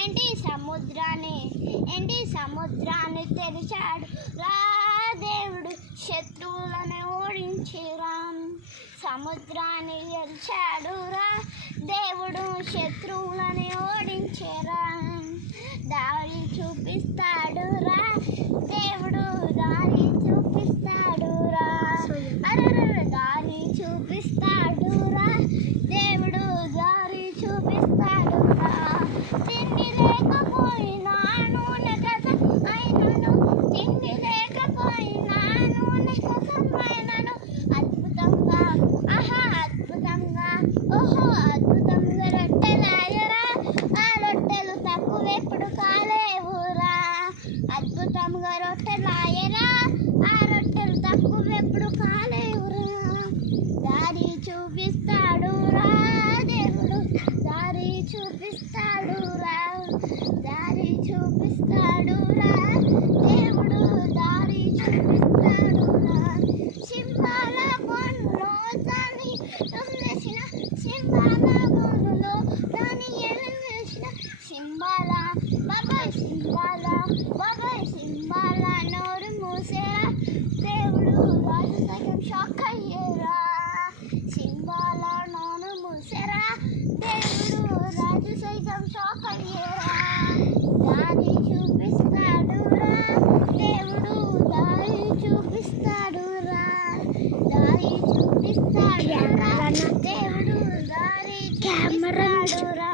ఎండి సముద్రాన్ని తెరిచాడు రా దేవుడు, శత్రువులను ఓడించిరా. సముద్రాన్ని తెరిచాడు రా దేవుడు, శత్రువులని ఓడించిరా. దారి చూపిస్తాడు రా దేవుడు, దారి చూపిస్తాడు రా. దారి చూపిస్తాడు రా దేవుడు, దారి చూపిస్తాడు రా. తిండి లేకపోయినా నూనె కథం అయినను, తిండి లేకపోయినా నూనె కథం అయినను, అద్భుతంగా అద్భుతంగా అద్భుతంగా రొట్టెలాయరా. ఆ రొట్టెలు తక్కువెప్పుడు కాలేవురా. అద్భుతంగా రొట్టెలాయరా, ఆ రొట్టెలు తక్కువెప్పుడు కాలేవురా. దారి చూపిస్తాడు రా దేవుడు, దారి చూపిస్తాడు రా. దారి చూపిస్తాడు రా దేవుడు, దారి చూపిస్తాడు రా. సింహాల బోనులో దాని వేసిన, సింహాల బోనులో దాని వేసిన, సింహాల బాబాయ్ సింహాల నోరు మూసేరా దేవుడు, రాజు సైతం షాక్ అయ్యేరా. సింహాల నోరు మూసేరా దేవుడు, రాజు సైతం షాక్ అయ్యేరా. దారి చూపిస్తాడు రా దేవుడు, దారి చూపిస్తాడు రా. దారి చూపిస్తాడు రా దేవుడు, దారి చూపిస్తాడు రా.